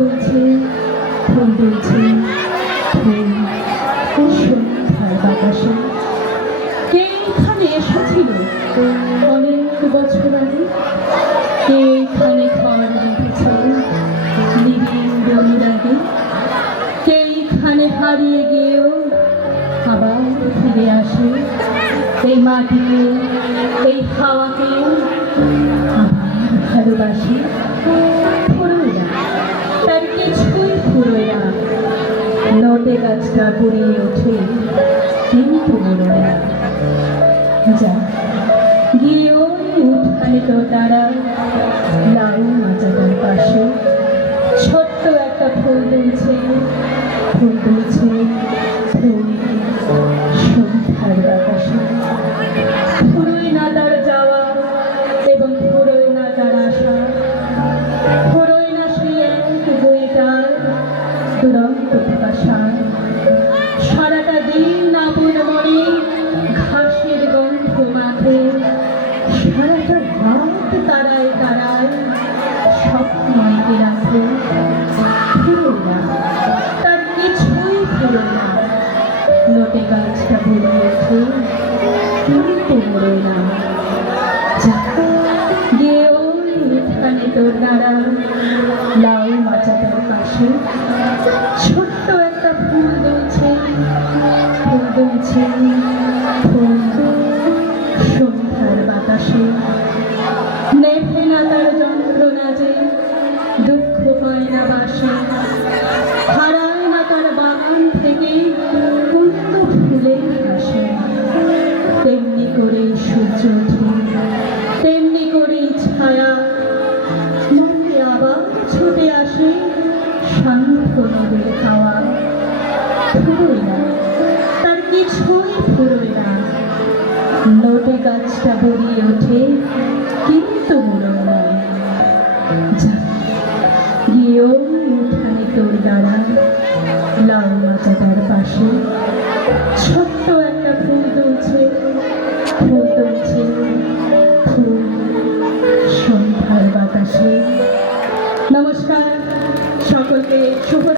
দুলছে ফুল দুলছে ফুল সন্ধ্যার বাতাসে। কে এখানে এসেছিল অনেক বছর আগে? কে এখানে ঘর বেঁধেছিল নিবিড় অনুরাগে? কে এখানে হারিয়ে গিয়েও আবার ফিরে আসে এই মাটিকে, এই হাওয়াকে আবার ভালোবাসে? ফুরোয় না, তার কিছুই ফুরোয় না। নটে গাছটা গড়িয়ে ওঠে কিন্তু মরোয় না। যা গিয়ে ওই উঠানে তো তারা লাউ মাচাটার পাশে ছোট্ট একটা ফুল দুলছে ফুল দুলছে ফুল সন্ধ্যার বাতাসে। ফুরোয় না তার যাওয়া এবং ফুরোয় না তার আসা, ফুরোয় না সেই এক বইটার দুরন্ত ভাষা। সারাটা দিন আপন মনে ঘাসের গন্ধ মাখে, সারাটা রাত তারায় তারায় স্বপ্ন এঁকে রাখে। ফুরোয় না, তার কিছুই ফুরোয় না। নটে গাছটা ভরে ওঠে কিন্তু মরোয় না। যা গিয়ে ওই উঠানে তোর দাঁড়া লাউ মাচাটার পাশে ছোট্ট একটা ফুল দুলছে ফুল দুলছে ফুল সন্ধ্যার বাতাসে। নেভে না তার যন্ত্রণা যে, দুঃখ হয় না বাসে, হারায় না তার বাগান থেকে কুন্দ ফুলের হাসে। তেমনি করে সূর্য ওঠে, তেমনি করে ছায়া মনে আবার ছুটে আসে শান্ত নদের হাওয়া। ফুরোয় না, তার কিছুই ফুরোয় না। নটে গাছটা গড়িয়ে ওঠে কিন্তু মরোয় না। যা গিয়ে ওই উঠানে তোর দাঁড়া লাউ মাচাটার পাশে ছোট্ট একটা ফুল দুলছে ফুল দুলছে ফুল সন্ধ্যার বাতাসে। নমস্কার সকলকে, শুভ